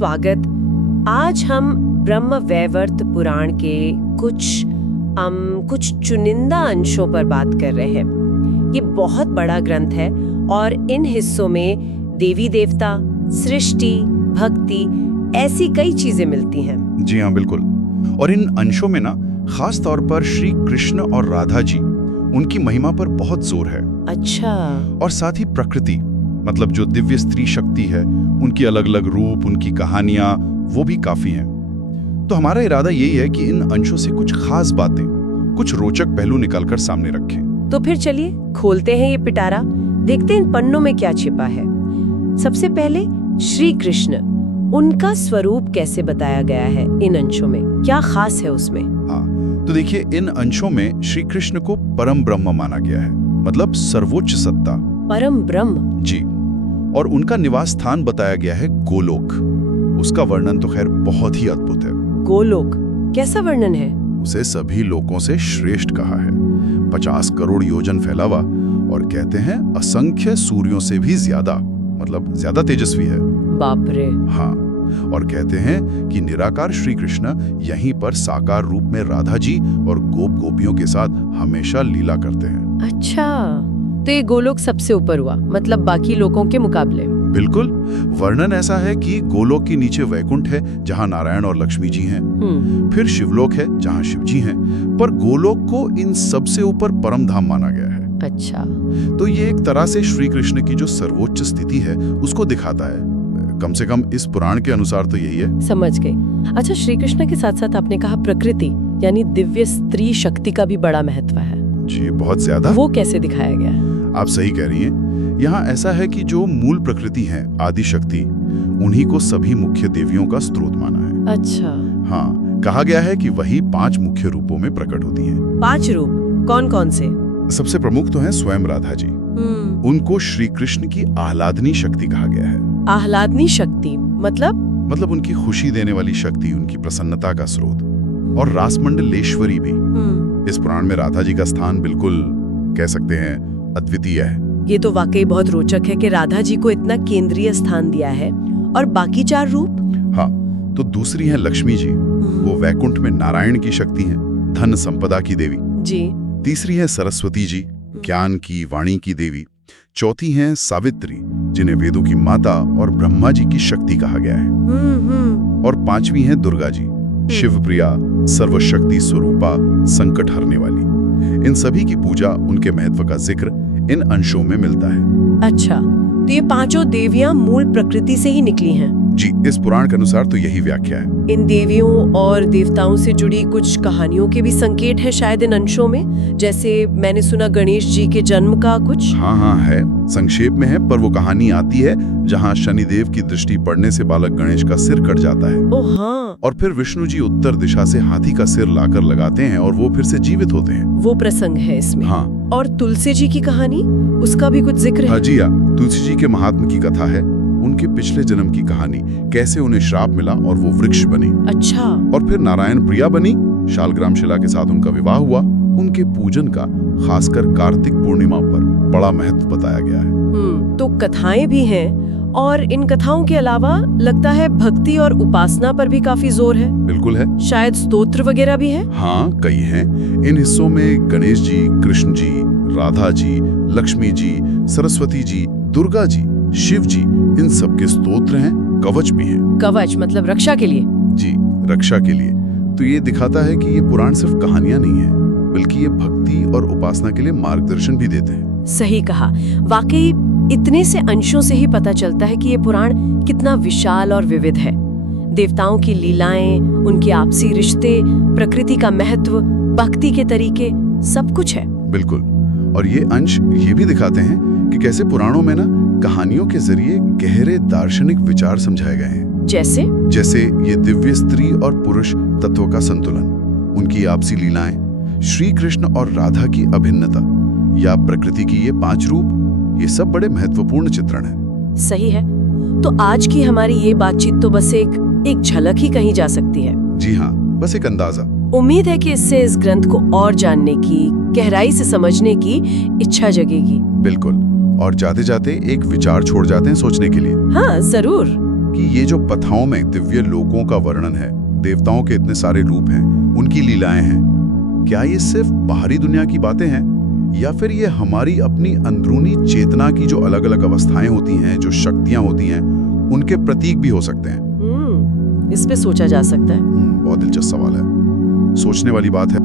स्वागत। आज हम ब्रह्मवैवर्त पुराण के कुछ चुनिंदा अंशों पर बात कर रहे हैं। ये बहुत बड़ा ग्रंथ है और इन हिस्सों में देवी देवता, सृष्टि, भक्ति ऐसी कई चीजें मिलती हैं। जी हाँ, बिल्कुल। और इन अंशों में ना खास तौर पर श्री कृष्ण और राधा जी, उनकी महिमा पर बहुत जोर है। अच्छा। और साथ ही प्रकृति, मतलब जो दिव्य स्त्री शक्ति है, उनकी अलग अलग रूप, उनकी कहानियां, वो भी काफी हैं। तो हमारा इरादा यही है कि इन अंशों से कुछ खास बातें, कुछ रोचक पहलू निकालकर सामने रखें। तो फिर चलिए खोलते हैं ये पिटारा, देखते हैं इन पन्नों में क्या छिपा है। सबसे पहले श्री कृष्ण, उनका स्वरूप कैसे बताया गया है इन अंशों में, क्या खास है उसमें? हाँ, तो देखिए, इन अंशों में श्री कृष्ण को परम ब्रह्म माना गया है, मतलब सर्वोच्च सत्ता। परम ब्रह्म? जी। और उनका निवास स्थान बताया गया है गोलोक। उसका वर्णन तो खैर बहुत ही अद्भुत है। गोलोक कैसा वर्णन है? उसे सभी लोकों से श्रेष्ठ कहा है। 50 करोड़ योजन फैला हुआ, और कहते हैं असंख्य सूर्यों से भी ज्यादा, मतलब ज्यादा तेजस्वी है। बाप रे। हाँ, और कहते हैं कि निराकार श्री कृष्ण यहीं पर साकार रूप में राधा जी और गोप गोपियों के साथ हमेशा लीला करते हैं। अच्छा, तो ये गोलोक सबसे ऊपर हुआ, मतलब बाकी लोकों के मुकाबले? बिल्कुल। वर्णन ऐसा है कि गोलोक के नीचे वैकुंठ है, जहाँ नारायण और लक्ष्मी जी हैं। फिर शिवलोक है, जहाँ शिव जी हैं। पर गोलोक को इन सबसे ऊपर परम धाम माना गया है। अच्छा। तो ये एक तरह से श्री कृष्ण की जो सर्वोच्च स्थिति है, उसको दिखाता है। कम से कम इस पुराण के अनुसार तो यही है। समझ गई। अच्छा, श्री कृष्ण के साथ साथ आपने कहा प्रकृति, यानी दिव्य स्त्री शक्ति का भी बड़ा महत्व है। जी, बहुत ज्यादा। वो कैसे दिखाया गया है? आप सही कह रही हैं। यहाँ ऐसा है कि जो मूल प्रकृति है, आदि शक्ति, उन्हीं को सभी मुख्य देवियों का स्रोत माना है। अच्छा। हाँ, कहा गया है कि वही 5 मुख्य रूपों में प्रकट होती हैं। 5 रूप कौन कौन से? सबसे प्रमुख तो है स्वयं राधा जी। उनको श्री कृष्ण की आह्लादनी शक्ति कहा गया है। आह्लादनी शक्ति मतलब उनकी खुशी देने वाली शक्ति, उनकी प्रसन्नता का स्रोत। और रासमंडलेश्वरी भी। इस पुराण में राधा जी का स्थान बिल्कुल कह सकते हैं अद्वितीय है। ये तो वाकई बहुत रोचक है कि राधा जी को इतना केंद्रीय स्थान दिया है। और बाकी 4 रूप? हाँ, तो दूसरी है लक्ष्मी जी। वो वैकुंठ में नारायण की शक्ति हैं, धन संपदा की देवी जी। तीसरी है सरस्वती जी, ज्ञान की, वाणी की देवी। चौथी हैं सावित्री, जिन्हें वेदों की माता और ब्रह्मा जी की शक्ति कहा गया है। और 5वीं है दुर्गा जी, शिवप्रिया, सर्वशक्ति स्वरूपा, संकट हरने वाली। इन सभी की पूजा, उनके महत्व का जिक्र इन अंशों में मिलता है। अच्छा, तो ये 5 देवियां मूल प्रकृति से ही निकली हैं? जी, इस पुराण के अनुसार तो यही व्याख्या है। इन देवियों और देवताओं से जुड़ी कुछ कहानियों के भी संकेत है शायद इन अंशों में, जैसे मैंने सुना गणेश जी के जन्म का कुछ। हाँ, है, संक्षेप में है, पर वो कहानी आती है जहाँ शनिदेव की दृष्टि पड़ने से बालक गणेश का सिर कट जाता है। ओह हाँ। और फिर विष्णु जी उत्तर दिशा से हाथी का सिर लाकर लगाते हैं और वो फिर से जीवित होते हैं। वो प्रसंग है इसमें। हाँ। और तुलसी जी की कहानी, उसका भी कुछ जिक्र है? हाँ जी, तुलसी जी के महात्म की कथा है, उनके पिछले जन्म की कहानी, कैसे उन्हें श्राप मिला और वो वृक्ष बने। अच्छा। और फिर नारायण प्रिया बनी, शालग्राम शिला के साथ उनका विवाह हुआ। उनके पूजन का खासकर कार्तिक पूर्णिमा पर बड़ा महत्व बताया गया है। तो कथाएं भी हैं, और इन कथाओं के अलावा लगता है भक्ति और उपासना पर भी काफी जोर है। बिल्कुल है। शायद स्तोत्र वगैरह भी है। हाँ, कई हैं। इन हिस्सों में गणेश जी, कृष्ण जी, राधा जी, लक्ष्मी जी, सरस्वती जी, दुर्गा जी, शिव जी, इन सब के स्तोत्र हैं, कवच भी हैं। कवच मतलब रक्षा के लिए? जी, रक्षा के लिए। तो ये दिखाता है कि ये पुराण सिर्फ कहानियां नहीं है, बल्कि ये भक्ति और उपासना के लिए मार्गदर्शन भी देते हैं। सही कहा। वाकई इतने से अंशों से ही पता चलता है कि ये पुराण कितना विशाल और विविध है। देवताओं की लीलाएं, उनके आपसी रिश्ते, प्रकृति का महत्व, भक्ति के तरीके, सब कुछ है। बिल्कुल। और ये अंश ये भी दिखाते हैं कि कैसे पुराणों में ना कहानियों के जरिए गहरे दार्शनिक विचार समझाए गए हैं। जैसे ये दिव्य स्त्री और पुरुष तत्वों का संतुलन, उनकी आपसी लीलाएं, श्री कृष्ण और राधा की अभिन्नता, या प्रकृति की ये 5 रूप, ये सब बड़े महत्वपूर्ण चित्रण हैं। सही है। तो आज की हमारी ये बातचीत तो बस एक झलक ही कही जा सकती है। जी हाँ, बस एक अंदाजा। उम्मीद है कि इससे इस ग्रंथ को और जानने की, गहराई से समझने की इच्छा जगेगी। बिल्कुल। और जाते जाते एक विचार छोड़ जाते हैं सोचने के लिए। हाँ, जरूर। कि ये जो कथाओं में दिव्य लोकों का वर्णन है, देवताओं के इतने सारे रूप हैं, उनकी लीलाएं हैं, क्या ये सिर्फ बाहरी दुनिया की बातें हैं या फिर ये हमारी अपनी अंदरूनी चेतना की जो अलग अलग अवस्थाएं होती हैं, जो शक्तियां होती हैं, उनके प्रतीक भी हो सकते हैं? इस पे सोचा जा सकता है। बहुत दिलचस्प सवाल है, सोचने वाली बात है।